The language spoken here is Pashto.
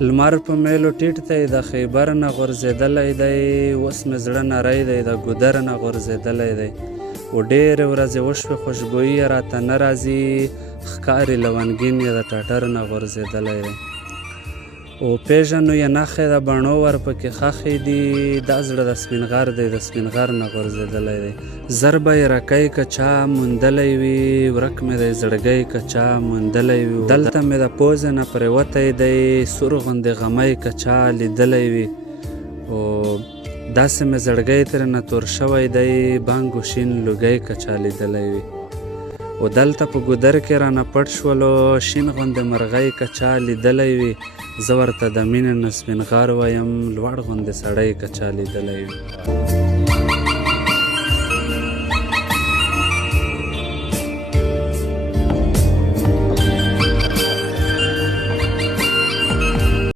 لمر په میلو ټیټ دی د خیبر نه غورځېدلی دی، اوس مې زړه نری دی د ګودر نه غورځېدلی دی. و ډېرې ورځې وشوې خوشبويي یې راته نه راځي، ښکاري لونګین یې د ټټر نه غورځېدلی دی. و پېژنو یې نښې د بڼو ورپکې خښې دي، دا زړه د سپین غر دی د سپین غر نه غورځېدلی دی. زر به یې رکی که چا موندلی وي، ورک مې دی زړګی که چا موندلی وي. دلته مې د پوزې نه پرېوتی دی، سور غوندې غمی که چا لیدلی وي. او داسې مې زړګی ترېنه تور شوی دی، بانګ و شین لوګی که چا لیدلی وي. و دلته په ګودر کې رانه پټ شولو، شین غوندې مرغۍ که چا لیدلی وي. زه ورته د مینې نه سپین غر وایم، لوړ غوندې سړی که چا لیدلی وي.